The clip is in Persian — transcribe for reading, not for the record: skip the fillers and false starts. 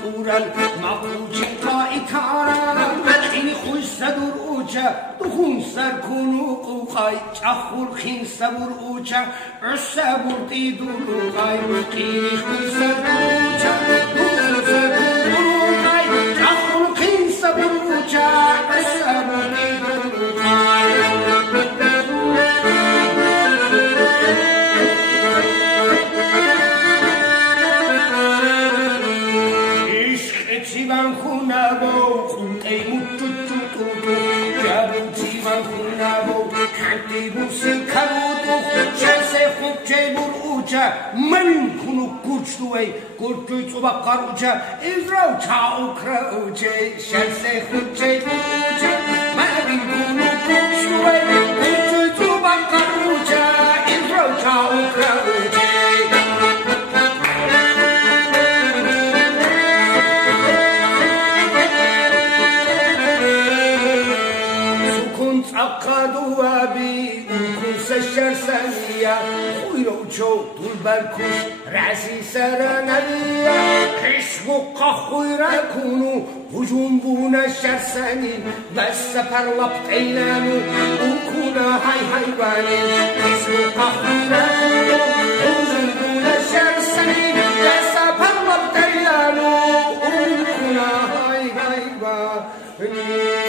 طورل مقوچه تا ایتارم این خوش سدور اوچه دخون سر کنو قوقای چخور خین سبور اوچه عصبور تیدور قای این خوش سدور اوچه دخون سر کنو قای چخور خین سبور اوچه عصبور تیدور قای من خونه با خونقی موتوتوتو جبوتی من خونه با کنتی بوسی کرودو چلسه خوب چه بور اوچه من کنو گرچتوی گرچوی صبح قروچه ازراو چاو کروچه چلسه خوب چه بور اوچه من کنو گرچتوی گرچوی صبح قروچه ازراو چاو کروچه عقدوا أبي كوس الشرسانية خويلو تشو طول بالكوش رعسي سرانية كشبق خويرا كونو هجوم بونا الشرساني بس برلب تيلانو وكونا هاي هايباني كشبق خويرا كونو هجوم بونا الشرساني بس برلب تيلانو وكونا هاي هايباني